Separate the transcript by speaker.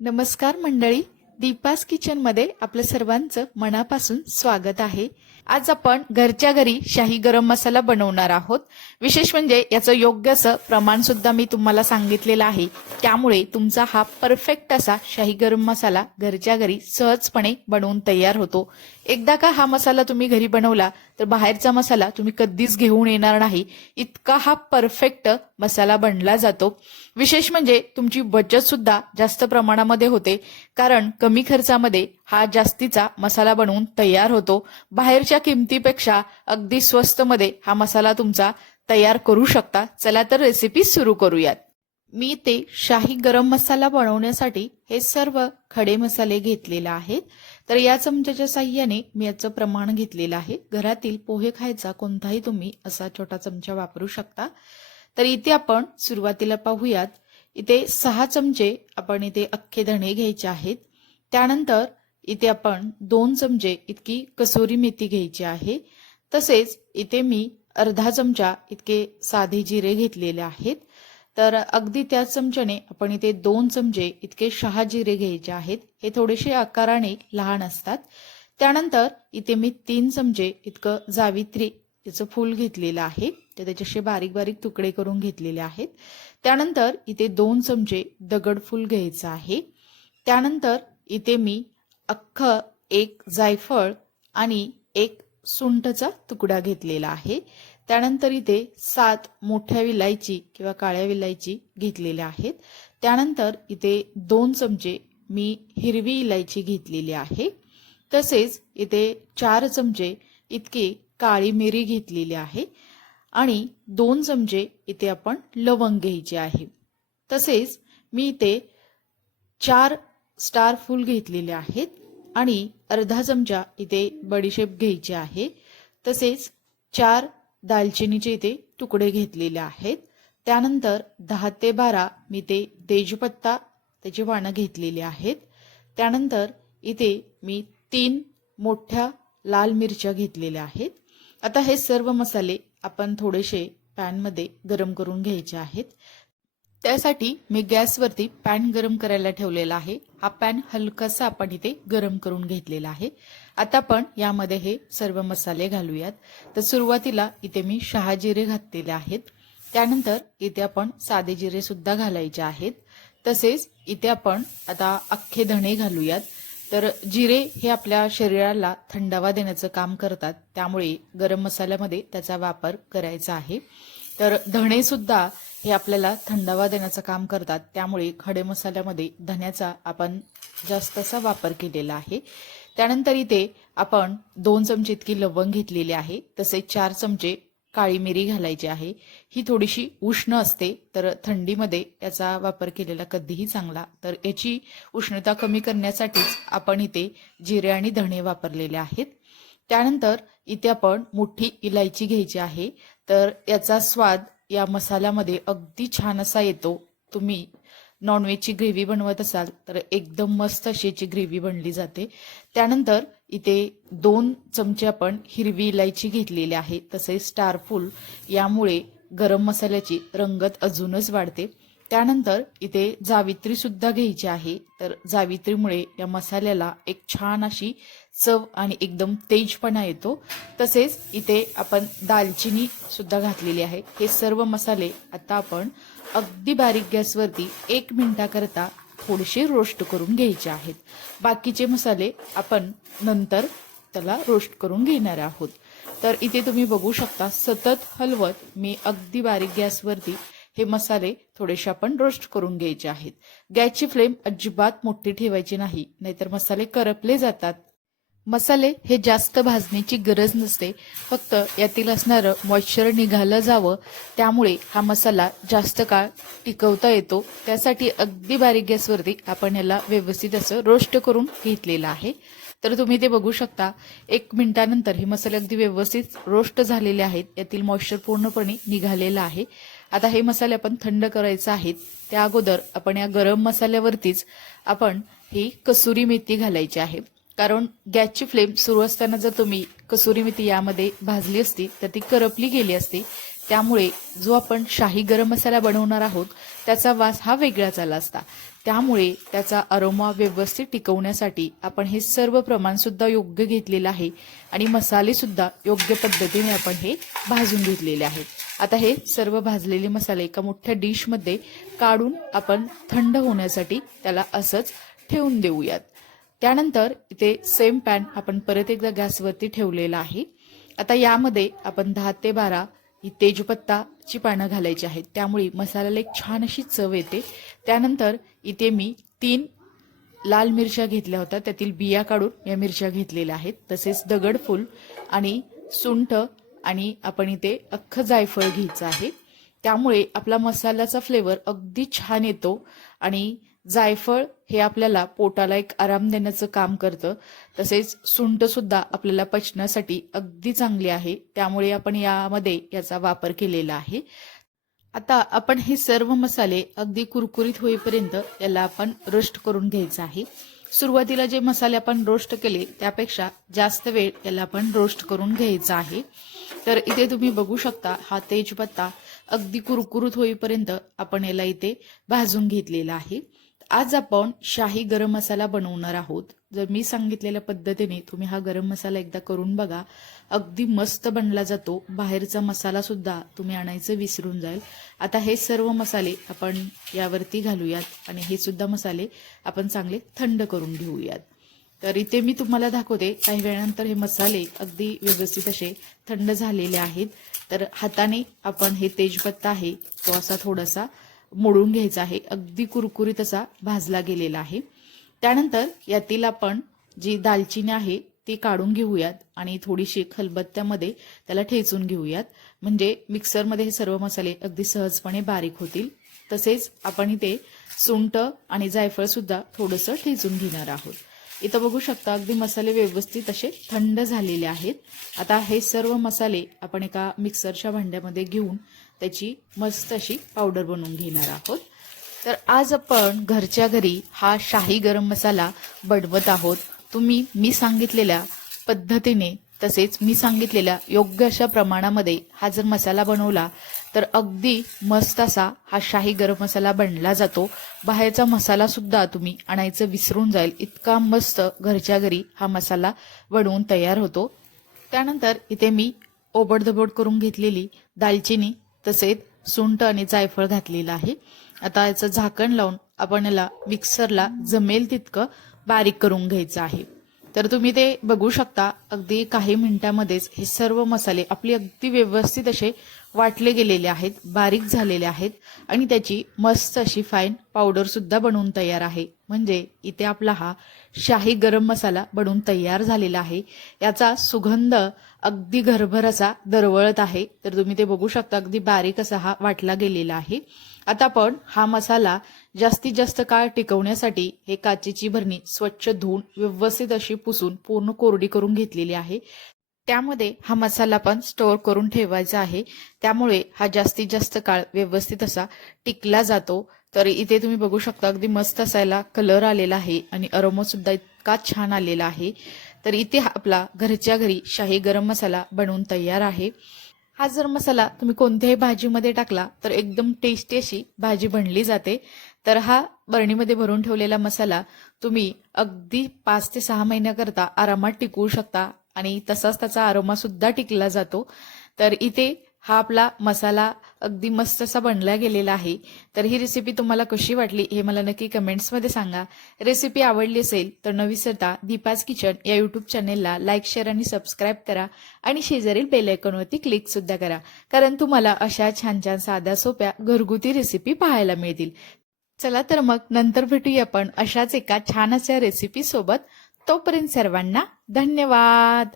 Speaker 1: नमस्कार मंडळी. दीपास किचनमध्ये आपलं सर्वांचं मनापासून स्वागत आहे. आज आपण घरच्या घरी शाही गरम मसाला बनवणार आहोत. विशेष म्हणजे याचं योग्य असं प्रमाण सुद्धा मी तुम्हाला सांगितलेलं आहे. त्यामुळे तुमचा हा परफेक्ट असा शाही गरम मसाला घरच्या घरी सहजपणे बनवून तयार होतो. एकदा का हा मसाला तुम्ही घरी बनवला तर बाहेरचा मसाला तुम्ही कधीच घेऊन येणार नाही. इतका हा परफेक्ट मसाला बनला जातो. विशेष म्हणजे तुमची बचत सुद्धा जास्त प्रमाणामध्ये होते. कारण कमी खर्चामध्ये हा जास्तीचा मसाला बनवून तयार होतो. बाहेरच्या किमतीपेक्षा अगदी स्वस्तमध्ये हा मसाला तुमचा तयार करू शकता. चला तर रेसिपी सुरू करूयात. मी ते शाही गरम मसाला बनवण्यासाठी हे सर्व खडे मसाले घेतलेले आहेत. तर या चमच्याच्या साह्याने मी याचं प्रमाण घेतलेलं आहे. घरातील पोहे खायचा कोणताही तुम्ही असा छोटा चमचा वापरू शकता. तर इथे आपण सुरुवातीला पाहूयात. इथे सहा चमचे आपण इथे अख्खे धणे घ्यायचे आहेत. त्यानंतर इथे आपण दोन चमचे इतकी कसोरी मेथी घ्यायची आहे. तसेच इथे मी अर्धा चमचा इतके साधे जिरे घेतलेले आहेत. तर अगदी त्याच चमच्याने आपण इथे दोन चमचे इतके शहा जिरे घ्यायचे आहेत. हे थोडेसे आकाराने लहान असतात. त्यानंतर इथे मी तीन चमचे इतकं जावित्री याचं फूल घेतलेलं आहे. ते त्याच्याशी बारीक बारीक तुकडे करून घेतलेले आहेत. त्यानंतर इथे दोन चमचे दगड फूल घ्यायचं आहे. त्यानंतर इथे मी अख्खं एक जायफळ आणि एक सुंठचा तुकडा घेतलेला आहे. त्यानंतर इथे सात मोठ्या विलायची किंवा काळ्या विलायची घेतलेल्या आहेत. त्यानंतर इथे दोन चमचे मी हिरवी इलायची घेतलेली आहे. तसेच इथे चार चमचे इतकी काळी मिरी घेतलेली आहे आणि दोन चमचे इथे आपण लवंग घ्यायचे आहे. तसेच मी इथे चार स्टार फूल घेतलेले आहेत आणि अर्धा चमचा इथे बडीशेप घ्यायची आहे. तसेच चार दालचिनीचे इथे तुकडे घेतलेले आहेत. त्यानंतर दहा ते बारा मी ते तेजपत्ता त्याची पानं घेतलेली आहेत. त्यानंतर इथे मी तीन मोठ्या लाल मिरच्या घेतलेल्या आहेत. आता हे सर्व मसाले आपण थोडेसे पॅनमध्ये गरम करून घ्यायचे आहेत. त्यासाठी मी गॅसवरती पॅन गरम करायला ठेवलेला आहे. हा पॅन हलकासा आपण इथे गरम करून घेतलेला आहे. आता आपण यामध्ये हे सर्व मसाले घालूयात. तर सुरुवातीला इथे मी शहा जिरे घातलेले आहेत. त्यानंतर इथे आपण साधे जिरे सुद्धा घालायचे आहेत. तसेच इथे आपण आता अख्खे धणे घालूयात. तर जिरे हे आपल्या शरीराला थंडावा देण्याचं काम करतात. त्यामुळे गरम मसाल्यामध्ये त्याचा वापर करायचा आहे. तर धणे सुद्धा हे आपल्याला थंडावा देण्याचं काम करतात. त्यामुळे खडे मसाल्यामध्ये धण्याचा आपण जास्त असा वापर केलेला आहे. त्यानंतर इथे आपण दोन चमचे इतकी लवंग घेतलेली आहे. तसेच चार चमचे काळी मिरी घालायची आहे. ही थोडीशी उष्ण असते तर थंडीमध्ये याचा वापर केलेला कधीही चांगला. तर याची उष्णता कमी करण्यासाठीच आपण इथे जिरे आणि धणे वापरलेले आहेत. त्यानंतर इथे आपण मोठी इलायची घ्यायची आहे. तर याचा स्वाद या मसाल्यामध्ये अगदी छान असा येतो. तुम्ही नॉनव्हेजची ग्रेव्ही बनवत असाल तर एकदम मस्त अशी याची ग्रेव्ही बनली जाते. त्यानंतर इथे दोन चमचे आपण हिरवी इलायची घेतलेली आहे तसेच स्टारफूल यामुळे गरम मसाल्याची रंगत अजूनच वाढते. त्यानंतर इथे जावित्री सुद्धा घ्यायची आहे. तर जावित्रीमुळे या मसाल्याला एक छान अशी चव आणि एकदम तेजपणा येतो. तसेच इथे आपण दालचिनी सुद्धा घातलेली आहे. हे सर्व मसाले आता आपण अगदी बारीक गॅसवरती एक मिनिटाकरता थोडेसे रोस्ट करून घ्यायचे आहेत. बाकीचे मसाले आपण नंतर त्याला रोस्ट करून घेणार आहोत. तर इथे तुम्ही बघू शकता सतत हलवत मी अगदी बारीक गॅसवरती हे मसाले थोडेसे आपण रोस्ट करून घ्यायचे आहेत. गॅसची फ्लेम अजिबात मोठी ठेवायची नाही नाहीतर मसाले करपले जातात. मसाले हे जास्त भाजण्याची गरज नसते फक्त यातील असणारं मॉइश्चर निघालं जावं त्यामुळे हा मसाला जास्त काळ टिकवता येतो. त्यासाठी अगदी बारीक गॅसवरती आपण याला व्यवस्थित असं रोस्ट करून घेतलेलं आहे. तर तुम्ही ते बघू शकता एक मिनिटानंतर हे मसाले अगदी व्यवस्थित रोस्ट झालेले आहेत यातील मॉइश्चर पूर्णपणे निघालेलं आहे. आता हे मसाले आपण थंड करायचे आहेत. त्या अगोदर आपण या गरम मसाल्यावरतीच आपण ही कसुरी मेथी घालायची आहे. कारण गॅसची फ्लेम सुरू असताना जर तुम्ही कसुरी मेथी यामध्ये भाजली असती तर ती करपली गेली असती त्यामुळे जो आपण शाही गरम मसाला बनवणार आहोत त्याचा वास हा वेगळाच आला असता. त्यामुळे त्याचा अरोमा व्यवस्थित टिकवण्यासाठी आपण हे सर्व प्रमाणसुद्धा योग्य घेतलेलं आहे आणि मसालेसुद्धा योग्य पद्धतीने आपण हे भाजून घेतलेले आहेत. आता हे सर्व भाजलेले मसाले एका मोठ्या डिशमध्ये काढून आपण थंड होण्यासाठी त्याला असंच ठेवून देऊयात. त्यानंतर इथे सेम पॅन आपण परत एकदा गॅसवरती ठेवलेला आहे. आता यामध्ये आपण दहा ते बारा ही तेजपत्ताची पानं घालायची आहेत. त्यामुळे मसाल्याला एक छान अशी चव येते. त्यानंतर इथे मी तीन लाल मिरच्या घेतल्या होत्या. त्यातील बिया काढून या मिरच्या घेतलेल्या आहेत. तसेच दगडफूल आणि सुंठ आणि आपण इथे अख्खं जायफळ घ्यायचं आहे. त्यामुळे आपला मसाल्याचा फ्लेवर अगदी छान येतो आणि जायफळ हे आपल्याला पोटाला एक आराम देण्याचं काम करतं. तसेच सुंठ सुद्धा आपल्याला पचण्यासाठी अगदी चांगली आहे. त्यामुळे आपण यामध्ये याचा वापर केलेला आहे. आता आपण हे सर्व मसाले अगदी कुरकुरीत होईपर्यंत याला आपण रोस्ट करून घ्यायचं आहे. सुरुवातीला जे मसाले आपण रोस्ट केले त्यापेक्षा जास्त वेळ याला आपण रोस्ट करून घ्यायचा आहे. तर इथे तुम्ही बघू शकता हा तेजपत्ता अगदी कुरकुरीत होईपर्यंत आपण याला इथे भाजून घेतलेला आहे. आज आपण शाही गरम मसाला बनवणार आहोत. जर मी सांगितलेल्या पद्धतीने तुम्ही हा गरम मसाला एकदा करून बघा अगदी मस्त बनला जातो. बाहेरचा मसाला सुद्धा तुम्ही आणायचं विसरून जाईल. आता हे सर्व मसाले आपण यावरती घालूयात आणि हे सुद्धा मसाले आपण चांगले थंड करून घेऊयात. तर इथे मी तुम्हाला दाखवते काही वेळानंतर हे मसाले अगदी व्यवस्थित असे थंड झालेले आहेत. तर हाताने आपण हे तेजपत्ता आहे तो असा थोडासा मोडून घ्यायचा आहे. अगदी कुरकुरीत असा भाजला गेलेला आहे. त्यानंतर यातील आपण जी दालचिनी आहे ती काढून घेऊयात आणि थोडीशी खलबत्त्यामध्ये त्याला ठेचून घेऊयात. म्हणजे मिक्सरमध्ये हे सर्व मसाले अगदी सहजपणे बारीक होतील. तसेच आपण इथे सुंट आणि जायफळ सुद्धा थोडंसं ठेचून घेणार आहोत. इथं बघू शकता अगदी मसाले व्यवस्थित असे थंड झालेले आहेत. आता हे सर्व मसाले आपण एका मिक्सरच्या भांड्यामध्ये घेऊन त्याची मस्त अशी पावडर बनवून घेणार आहोत. तर आज आपण घरच्या घरी हा शाही गरम मसाला बनवत आहोत. तुम्ही मी सांगितलेल्या पद्धतीने तसेच मी सांगितलेल्या योग्य अशा प्रमाणामध्ये हा जर मसाला बनवला तर अगदी मस्त असा हा शाही गरम मसाला बनला जातो. बाहेरचा मसाला सुद्धा तुम्ही आणायचं विसरून जाईल. इतका मस्त घरच्या घरी हा मसाला बनवून तयार होतो. त्यानंतर इथे मी ओबडधबड करून घेतलेली दालचिनी तसेच सुंठ आणि जायफळ घातलेलं आहे. आता याचं झाकण लावून आपण याला मिक्सरला जमेल तितकं बारीक करून घ्यायचं आहे. तर तुम्ही ते बघू शकता. अगदी काही मिनिटांमध्येच हे सर्व मसाले आपले अगदी व्यवस्थित असे वाटले गेलेले आहेत बारीक झालेले आहेत आणि त्याची मस्त अशी फाईन पावडरसुद्धा बनवून तयार आहे. म्हणजे इथे आपला हा शाही गरम मसाला बनवून तयार झालेला आहे. याचा सुगंध अगदी घरभर असा दरवळत आहे. तर तुम्ही ते बघू शकता अगदी बारीक असा हा वाटला गेलेला आहे. आता आपण हा मसाला जास्तीत जास्त काळ टिकवण्यासाठी हे काचेची भरणी स्वच्छ धुवून व्यवस्थित अशी पुसून पूर्ण कोरडी करून घेतली घेतलेली आहे. त्यामध्ये हा मसाला पण स्टोअर करून ठेवायचा आहे. त्यामुळे हा जास्तीत जास्त काळ व्यवस्थित असा टिकला जातो. तर इथे तुम्ही बघू शकता अगदी मस्त असायला कलर आलेला आहे आणि अरोमा सुद्धा इतका छान आलेला आहे. तर इथे हा आपला घरच्या घरी शाही गरम मसाला बनवून तयार आहे. हा जर मसाला तुम्ही कोणत्याही भाजीमध्ये टाकला तर एकदम टेस्टी अशी भाजी बनली जाते. तर हा बरणीमध्ये भरून ठेवलेला मसाला तुम्ही अगदी पाच ते सहा महिन्याकरता आरामात टिकवू शकता. आणि तसाच त्याचा आरोमा सुद्धा टिकला जातो. तर इथे हा आपला मसाला अगदी मस्त असा बनला गेलेला आहे. तर ही रेसिपी तुम्हाला कशी वाटली हे मला नक्की कमेंट्समध्ये सांगा. रेसिपी आवडली असेल तर न विसरता दीपाज किचन या यूट्यूब चॅनेलला लाईक शेअर आणि सबस्क्राईब करा. आणि शेजारील बेलायकॉनवरती क्लिकसुद्धा करा. कारण तुम्हाला अशा छान छान साध्या सोप्या घरगुती रेसिपी पाहायला मिळतील. चला तर मग नंतर भेटूया आपण अशाच एका छान अशा रेसिपी सोबत. तोपर्यंत सर्वांना धन्यवाद.